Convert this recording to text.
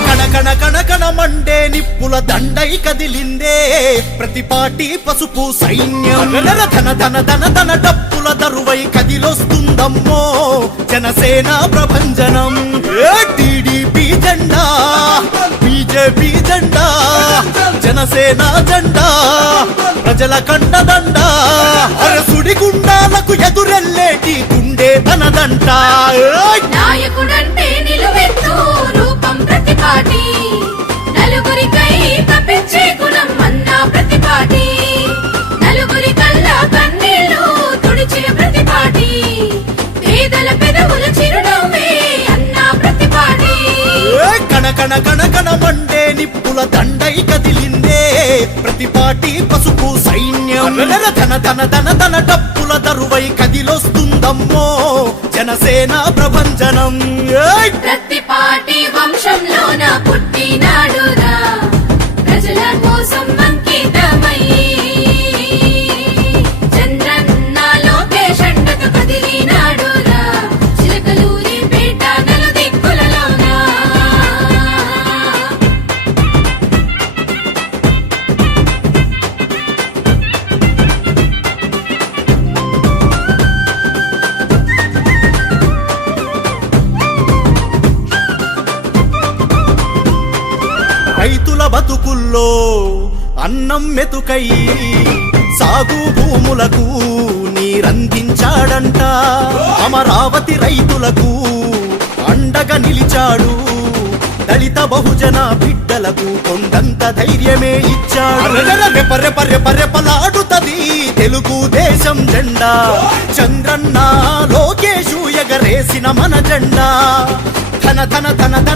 కణ కణ కణ మండే నిప్పుల దండై కదిలిందే. ప్రతిపాటి పసుపు సైన్యం. ధన ధన ధన ధన డప్పుల దరువై కదిలొస్తుందమ్మో. జనసేన ప్రభంజనం. టీడీపీ జెండా? బీజేపీ జెండా? జనసేన జెండా? ప్రజల కండదండ అరసుడి గుండాలకు ఎదురెల్లేటి గుండే తనదంట నాయకుడంటే కణ కణ కణ మండే నిప్పుల దండై కదిలిందే. ప్రతిపాటి పసుపు సైన్యం. ధన ధన ధన ధన డప్పుల దరువై కదిలొస్తుందమ్మో. జనసేన ప్రభంజనం! ప్రతిపాటి వంశంలోన పుట్టినాడురా. ప్రజల కోసం రైతుల బతుకుల్లో అన్నం మెతుకై సాగు భూములకు నీరందించాడంట. అమరావతి రైతులకు అండగా నిలిచాడు. దళిత బహుజన బిడ్డలకు కొండంత ధైర్యమే ఇచ్చాడు. రెప రెప తెలుగు దేశం జెండా. చంద్రన్న లోకేశు ఎగరేసిన మన జెండా. ధన ధన ధన ధన